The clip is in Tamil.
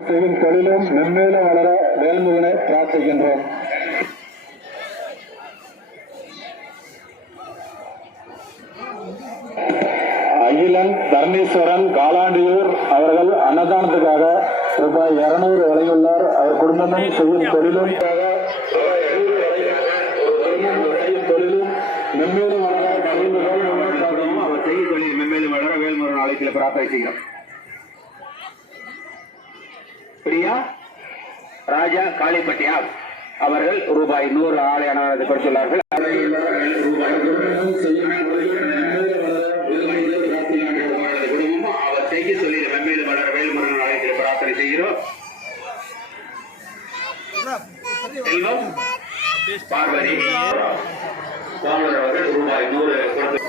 செய்யும் தொழிலும் மென்மேலும் வளர வேல்முருகனை பிரார்த்திக்கின்றோம். அகிலன் தர்ணீஸ்வரன் காலாண்டியூர் அவர்கள் அன்னதானத்துக்காக ரூபாய் 200 வழங்கியுள்ளார். அவர் குடும்பமும் செய்யும் தொழிலும் மென்மேலும் வளர அவர் செய்யும் தொழில் மென்மேலும் வளர வேல்முருகன் அழைப்பில் பிரார்த்தனை செய்கிறோம். பிரியா ராஜா காளிப்பட்டியா அவர்கள் ரூபாய் 100 ஆலய அன்னதானத்தை கொடுத்துள்ளார்கள். அவர் செய்ய சொல்லி மென்மேலும் வளர வேல்முருகன் அழைப்பில் பிரார்த்தனை செய்கிறோம். செல்வம் பார்வதி அவர்கள் ரூபாய் 100 கொடுத்து